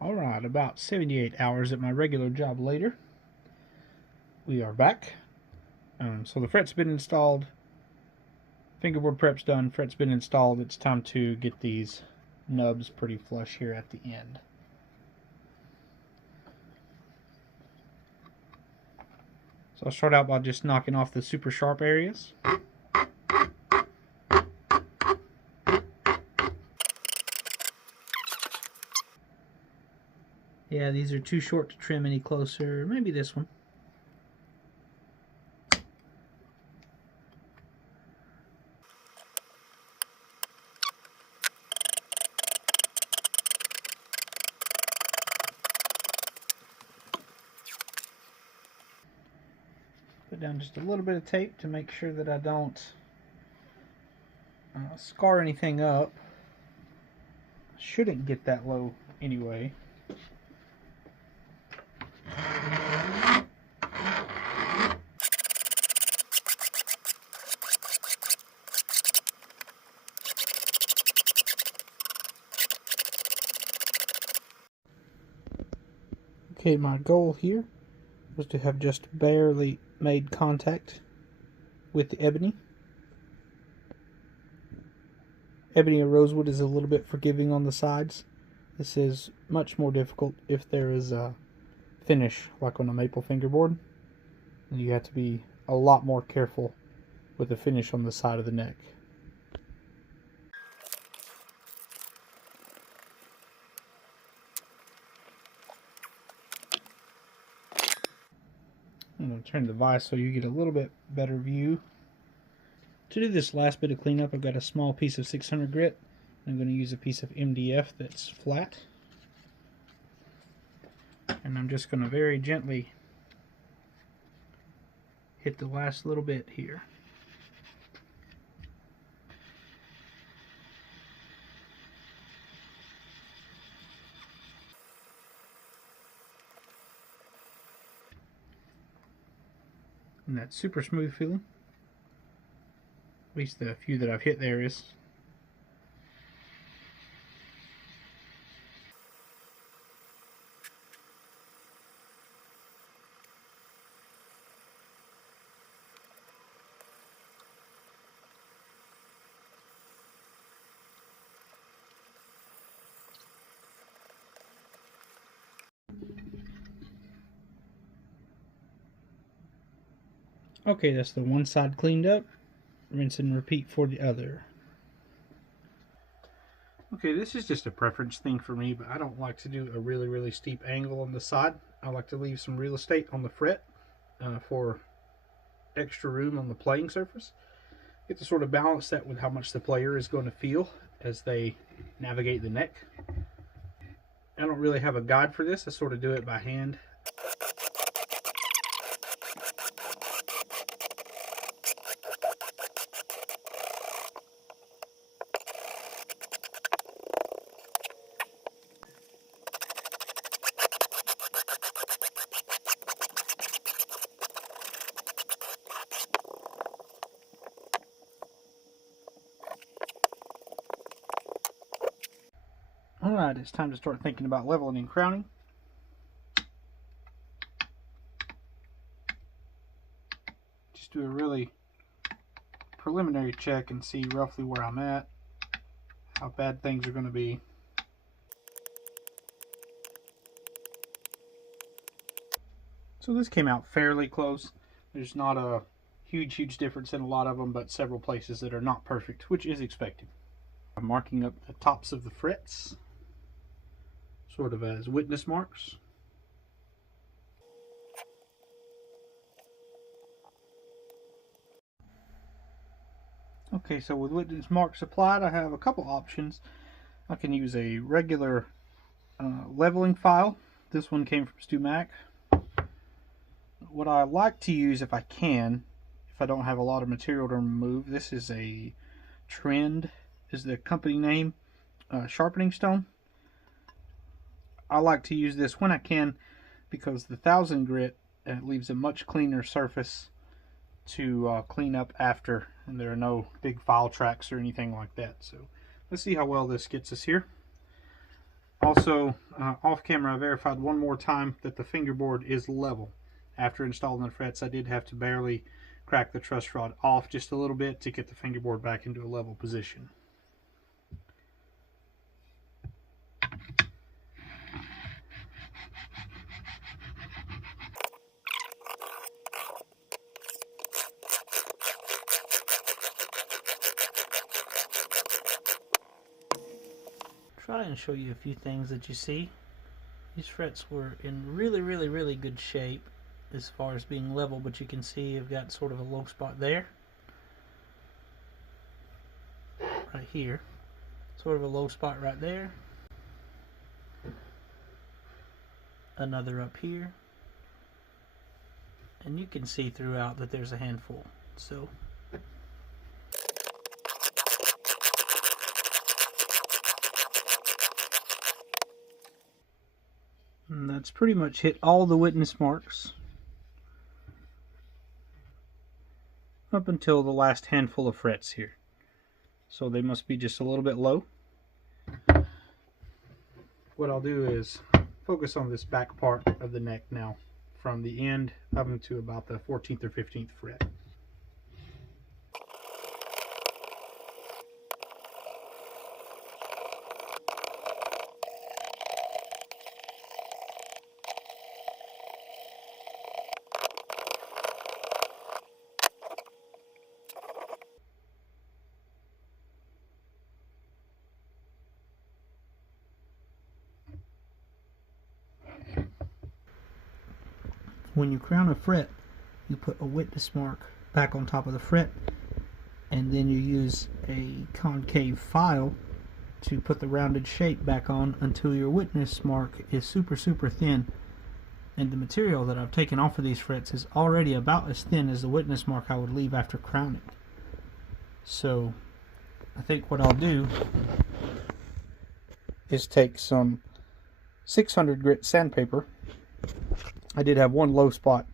Alright, about 78 hours at my regular job later, we are back. So the fret's been installed, fingerboard prep's done, fret's been installed. It's time to get these nubs pretty flush here at the end. So I'll start out by just knocking off the super sharp areas. Yeah, these are too short to trim any closer. Maybe this one. Put down just a little bit of tape to make sure that I don't scar anything up. Shouldn't get that low anyway. Okay, my goal here was to have just barely made contact with the ebony. Ebony or rosewood is a little bit forgiving on the sides. This is much more difficult if there is a finish like on a maple fingerboard. You have to be a lot more careful with the finish on the side of the neck. I'm going to turn the vise so you get a little bit better view. To do this last bit of cleanup, I've got a small piece of 600 grit. I'm going to use a piece of MDF that's flat. And I'm just going to very gently hit the last little bit here. And that's super smooth feeling. At least the few that I've hit there is. Okay, that's the one side cleaned up. Rinse and repeat for the other. Okay, this is just a preference thing for me, but I don't like to do a really steep angle on the side. I like to leave some real estate on the fret for extra room on the playing surface. You have to sort of balance that with how much the player is going to feel as they navigate the neck. I don't really have a guide for this. I sort of do it by hand. Alright, it's time to start thinking about leveling and crowning. Just do a really preliminary check and see roughly where I'm at, how bad things are going to be. So this came out fairly close. There's not a huge difference in a lot of them, but several places that are not perfect, which is expected. I'm marking up the tops of the frets, sort of as witness marks. Okay, so with witness marks applied, I have a couple options. I can use a regular leveling file. This one came from StewMac. What I like to use, if I can, if I don't have a lot of material to remove, this is a Trend, is the company name, sharpening stone. I like to use this when I can because the 1000 grit leaves a much cleaner surface to clean up after, and there are no big file tracks or anything like that. So let's see how well this gets us here. Also, off camera, I verified one more time that the fingerboard is level. After installing the frets, I did have to barely crack the truss rod off just a little bit to get the fingerboard back into a level position. Try and show you a few things that you see. These frets were in really good shape as far as being level, but you can see you've got sort of a low spot there, right here, sort of a low spot right there, another up here, and you can see throughout that there's a handful. So and that's pretty much hit all the witness marks up until the last handful of frets here. So they must be just a little bit low. What I'll do is focus on this back part of the neck now, from the end up into about the 14th or 15th fret. when you crown a fret, you put a witness mark back on top of the fret, and then you use a concave file to put the rounded shape back on until your witness mark is super thin. And the material that I've taken off of these frets is already about as thin as the witness mark I would leave after crowning. So I think what I'll do is take some 600 grit sandpaper. I did have one low spot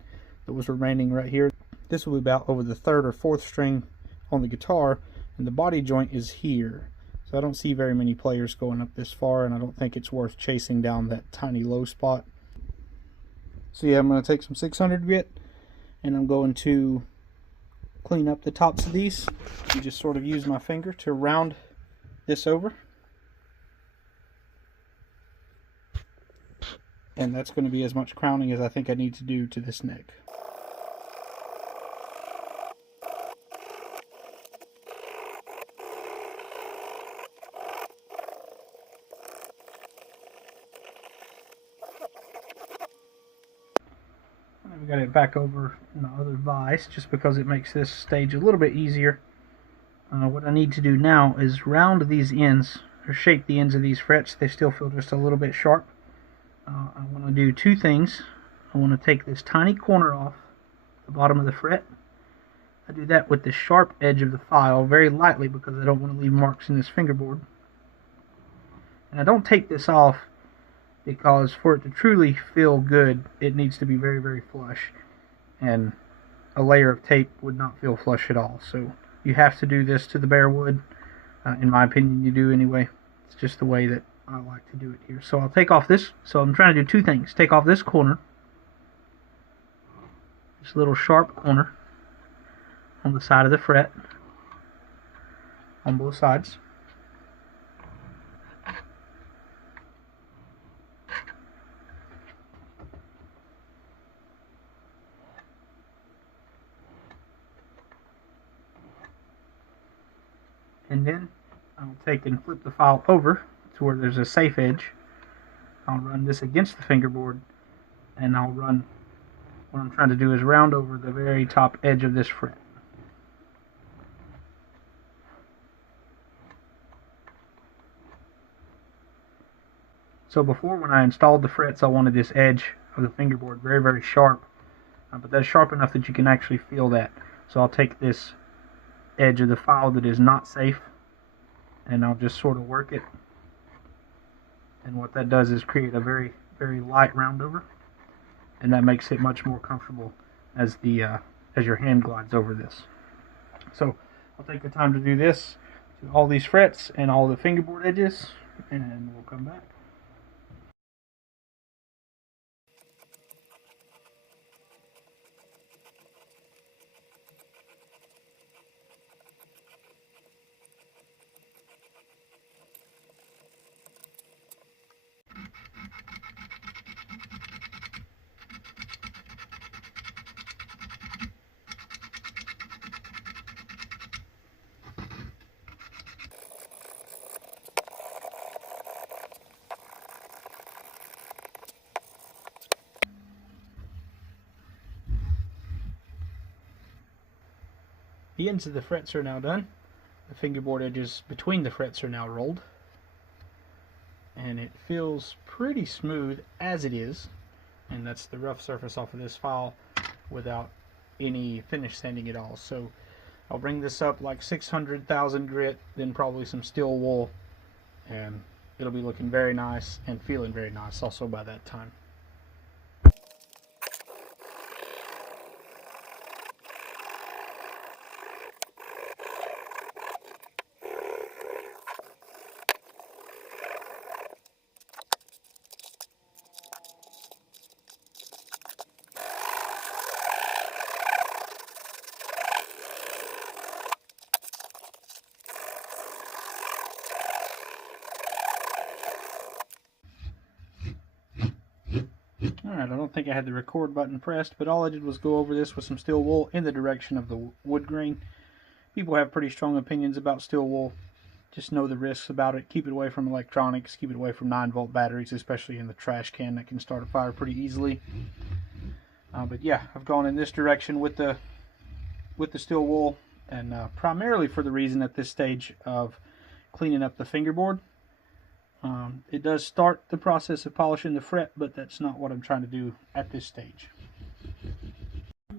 that was remaining right here. This will be about over the 3rd or 4th string on the guitar, and the body joint is here. So I don't see very many players going up this far, and I don't think it's worth chasing down that tiny low spot. So yeah, I'm going to take some 600 grit, and I'm going to clean up the tops of these. You just sort of use my finger to round this over. And that's going to be as much crowning as I think I need to do to this neck. I've got it back over in the other vise just because it makes this stage a little bit easier. What I need to do now is round these ends, or shape the ends of these frets. They still feel just a little bit sharp. I want to do two things. I want to take this tiny corner off the bottom of the fret. I do that with the sharp edge of the file very lightly because I don't want to leave marks in this fingerboard. And I don't take this off because for it to truly feel good, it needs to be very flush. And a layer of tape would not feel flush at all. So you have to do this to the bare wood. In my opinion, you do anyway. It's just the way that I like to do it here. So I'll take off this. So I'm trying to do two things. Take off this corner, this little sharp corner on the side of the fret, on both sides. And then I'll take and flip the file over to where there's a safe edge. I'll run this against the fingerboard, and I'll run, what I'm trying to do is round over the very top edge of this fret. So before, when I installed the frets, I wanted this edge of the fingerboard very sharp, but that's sharp enough that you can actually feel that. So I'll take this edge of the file that is not safe, and I'll just sort of work it. And what that does is create a very light round over, and that makes it much more comfortable as the as your hand glides over this. So I'll take the time to do this to all these frets and all the fingerboard edges, and we'll come back. The ends of the frets are now done. The fingerboard edges between the frets are now rolled. And it feels pretty smooth as it is. And that's the rough surface off of this file without any finish sanding at all. So I'll bring this up like 600,000 grit, then probably some steel wool, and it'll be looking very nice and feeling very nice also by that time. Alright, I don't think I had the record button pressed, but all I did was go over this with some steel wool in the direction of the wood grain. People have pretty strong opinions about steel wool. Just know the risks about it. Keep it away from electronics. Keep it away from 9-volt batteries, especially in the trash can that can start a fire pretty easily. But yeah, I've gone in this direction with the steel wool, and primarily for the reason at this stage of cleaning up the fingerboard. It does start the process of polishing the fret, but that's not what I'm trying to do at this stage. I'm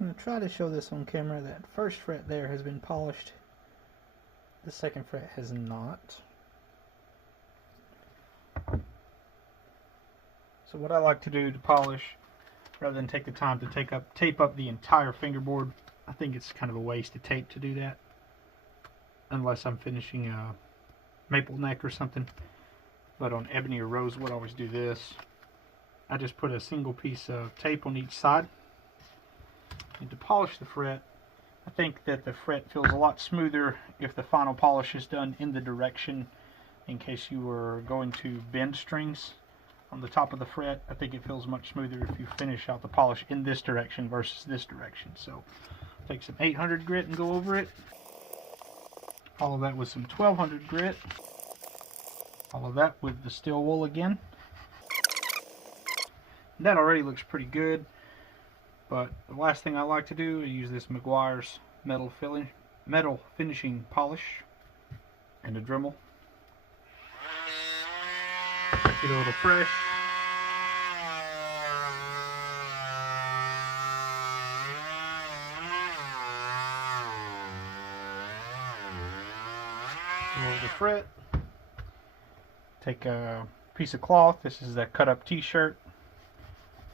going to try to show this on camera. That first fret there has been polished. The second fret has not. So what I like to do to polish, rather than take the time to tape up the entire fingerboard, I think it's kind of a waste of tape to do that. Unless I'm finishing a maple neck or something. But on ebony or rosewood I always do this. I just put a single piece of tape on each side. And to polish the fret, I think that the fret feels a lot smoother if the final polish is done in the direction, in case you were going to bend strings on the top of the fret. I think it feels much smoother if you finish out the polish in this direction versus this direction. So take some 800 grit and go over it. Follow that with some 1200 grit. Follow that with the steel wool again. That already looks pretty good, but the last thing I like to do is use this Meguiar's metal finishing polish and a Dremel. Get a little fresh. Go over the fret. Take a piece of cloth. This is a cut up t-shirt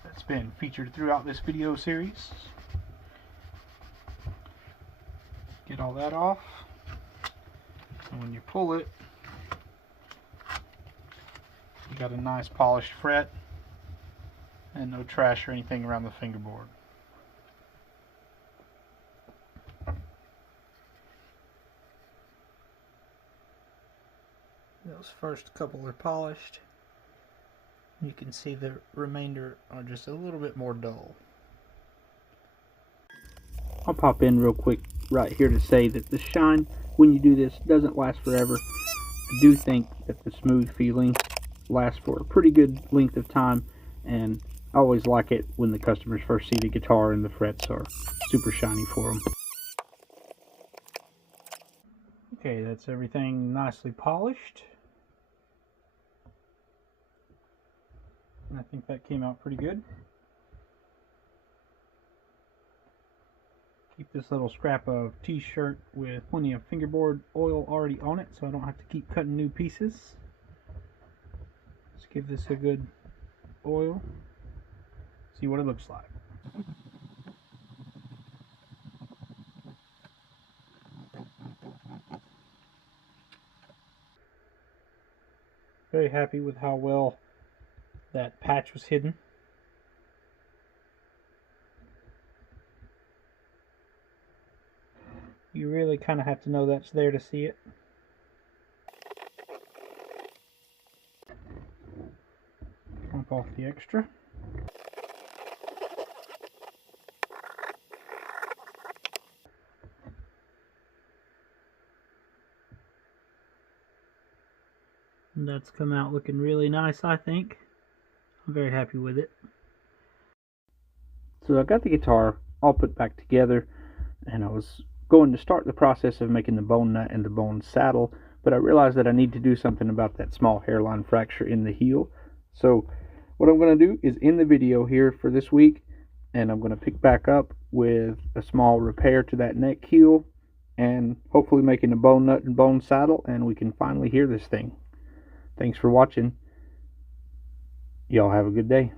that's been featured throughout this video series. Get all that off. And when you pull it, you got a nice polished fret and no trash or anything around the fingerboard. Those first couple are polished. You can see the remainder are just a little bit more dull. I'll pop in real quick right here to say that the shine, when you do this, doesn't last forever. I do think that the smooth feeling lasts for a pretty good length of time, and I always like it when the customers first see the guitar and the frets are super shiny for them. Okay, that's everything nicely polished. And I think that came out pretty good. Keep this little scrap of t-shirt with plenty of fingerboard oil already on it, so I don't have to keep cutting new pieces. Let's give this a good oil. See what it looks like. Very happy with how well that patch was hidden. You really kind of have to know that's there to see it. Pump off the extra. And that's come out looking really nice, I think. I'm very happy with it. So I got the guitar all put back together. and I was going to start the process of making the bone nut and the bone saddle, but I realized that I need to do something about that small hairline fracture in the heel. So what I'm going to do is end the video here for this week, and I'm going to pick back up with a small repair to that neck heel, and hopefully making a bone nut and bone saddle, and we can finally hear this thing. Thanks for watching. Y'all have a good day.